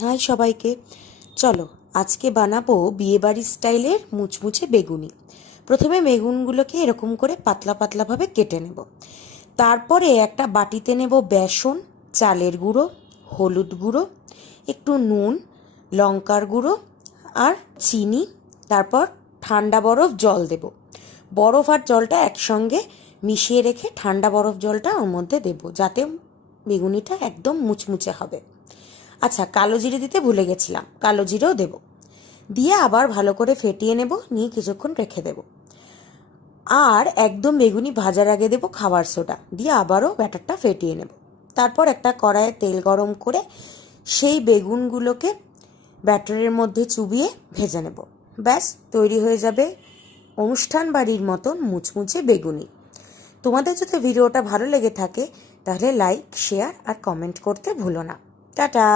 High সবাইকে, চলো আজকে বানাবো বিয়েবাড়ির স্টাইলের মুচমুচে বেগুনি। প্রথমে বেগুনগুলোকে এরকম করে পাতলা পাতলাভাবে কেটে নেব। তারপরে একটা বাটিতে নেব বেসন, চালের গুঁড়ো, হলুদ গুঁড়ো, একটু নুন, লঙ্কার গুঁড়ো আর চিনি। তারপর ঠান্ডা বরফ জল দেব। বরফ আর জলটা একসঙ্গে মিশিয়ে রেখে ঠান্ডা বরফ জলটা ওর মধ্যে দেব, যাতে বেগুনিটা একদম মুচমুচে হবে। আচ্ছা, কালো জিরে দিতে ভুলে গেছিলাম, কালো জিরেও দেব। দিয়ে আবার ভালো করে ফেটিয়ে নেব, নিয়ে কিছুক্ষণ রেখে দেব। আর একদম বেগুনি ভাজার আগে দেব খাবার সোডা, দিয়ে আবারও ব্যাটারটা ফেটিয়ে নেব। তারপর একটা কড়াইয়ে তেল গরম করে সেই বেগুনগুলোকে ব্যাটারের মধ্যে চুবিয়ে ভেজে নেব। ব্যাস, তৈরি হয়ে যাবে অনুষ্ঠান বাড়ির মতন মুচমুচে বেগুনি। তোমাদের যদি ভিডিওটা ভালো লেগে থাকে তাহলে লাইক, শেয়ার আর কমেন্ট করতে ভুলো না। টাটা।